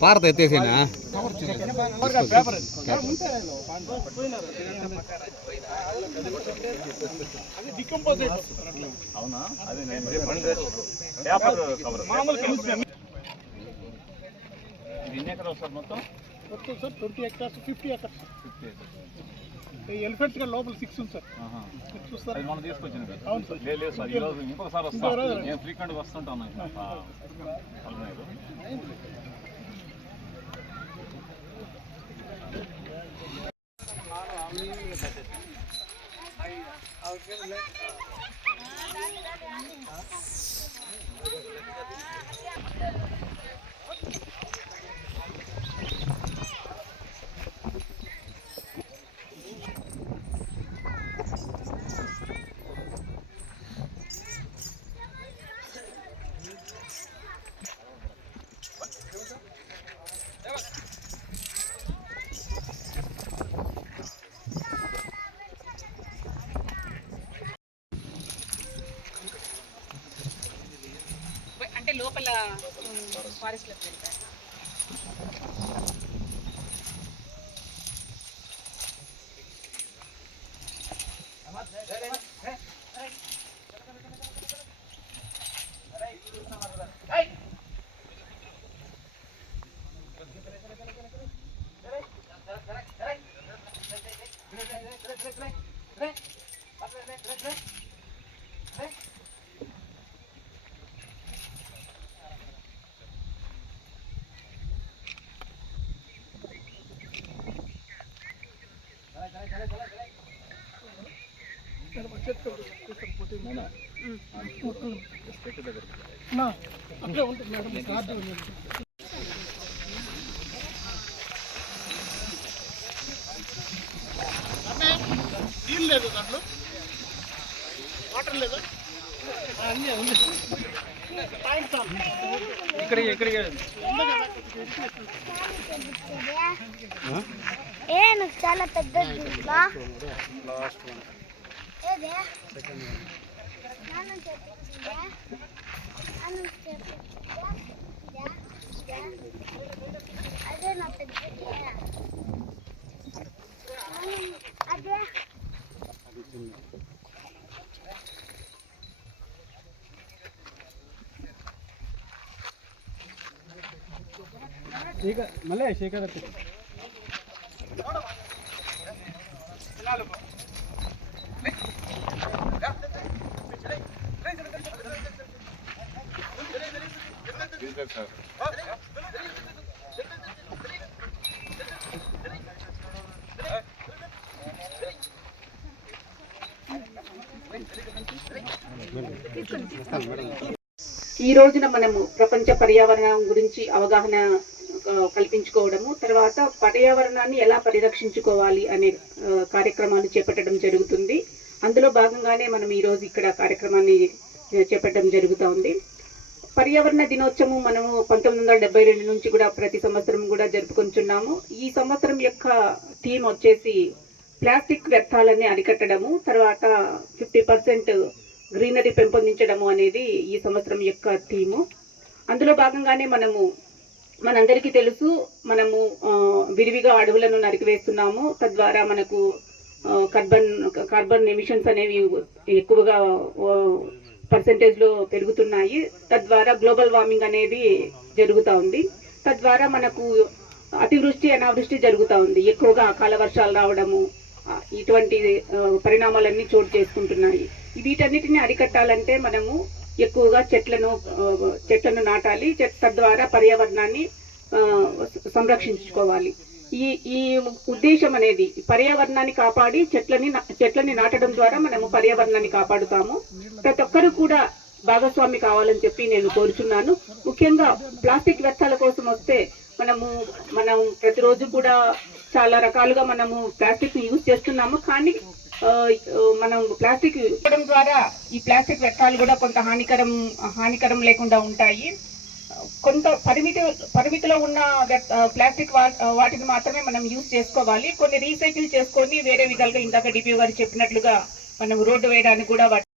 పారత ఎత్తేసేనా అవునా అది ఎన్ని ఎకరాలు వస్తారు మొత్తం సార్ 20 acres 50 acres ఎలిఫెంట్స్ గా లోపల 6 ఉంది సార్ చూస్తారా మనం తీసుకొచ్చింది అవును సార్ లేదు సార్ ఈ రోజు ఇంకొకసారి వస్తాను నేను ఫ్రీక్వెంట్ గా వస్తుంటాను అంటే లోపల ఫారెస్ట్ లో పెడతారు. అట్లే ఉంటుంది మేడం నీళ్ళు లేదు దాంట్లో వాటర్ లేదా అన్నీ ఉంది చాలా పెద్దది అదే నా పెద్దది అదే మళ్ళీ శేఖర్ ఈ రోజున మనము ప్రపంచ పర్యావరణం గురించి అవగాహన కల్పించుకోవడము, తర్వాత పర్యావరణాన్ని ఎలా పరిరక్షించుకోవాలి అనే కార్యక్రమాన్ని చేపట్టడం జరుగుతుంది. అందులో భాగంగానే మనం ఈరోజు ఇక్కడ కార్యక్రమాన్ని చేపట్టడం జరుగుతూ ఉంది. పర్యావరణ దినోత్సవం మనము 1972 నుంచి కూడా ప్రతి సంవత్సరం కూడా జరుపుకుంటున్నాము. ఈ సంవత్సరం యొక్క థీమ్ వచ్చేసి ప్లాస్టిక్ వ్యర్థాలని అరికట్టడము, తర్వాత 50% గ్రీనరీ పెంపొందించడము అనేది ఈ సంవత్సరం యొక్క థీము. అందులో భాగంగానే మనందరికీ తెలుసు, మనము విరివిగా అడవులను నరికివేస్తున్నాము. తద్వారా మనకు కార్బన్ ఎమిషన్స్ అనేవి ఎక్కువగా పర్సెంటేజ్లో పెరుగుతున్నాయి. తద్వారా గ్లోబల్ వార్మింగ్ అనేది జరుగుతూ ఉంది. తద్వారా మనకు అతివృష్టి అనావృష్టి జరుగుతూ ఉంది. ఎక్కువగా అకాల వర్షాలు రావడము, ఇటువంటి పరిణామాలన్నీ చోటు చేసుకుంటున్నాయి. వీటన్నిటిని అరికట్టాలంటే మనము ఎక్కువగా చెట్లను నాటాలి. తద్వారా పర్యావరణాన్ని సంరక్షించుకోవాలి. ఈ ఉద్దేశం అనేది పర్యావరణాన్ని కాపాడి చెట్లని నాటడం ద్వారా మనము పర్యావరణాన్ని కాపాడుతాము. ప్రతి ఒక్కరు కూడా భాగస్వామి కావాలని చెప్పి నేను కోరుచున్నాను. ముఖ్యంగా ప్లాస్టిక్ వ్యర్థాల కోసం వస్తే మనం ప్రతిరోజు కూడా చాలా రకాలుగా మనము ప్లాస్టిక్ యూజ్ చేస్తున్నాము. కానీ మనం ప్లాస్టిక్ ఇవ్వడం ద్వారా ఈ ప్లాస్టిక్ వ్యర్థాలు కూడా కొంత హానికరం లేకుండా ఉంటాయి. కొంత పరిమితిలో ఉన్న ప్లాస్టిక్ వాటిని మాత్రమే మనం యూజ్ చేసుకోవాలి. కొన్ని రీసైకిల్ చేసుకొని వేరే విధాలుగా ఇందాక డిపిఓ గారు చెప్పినట్లుగా మనం రోడ్డు వేయడానికి కూడా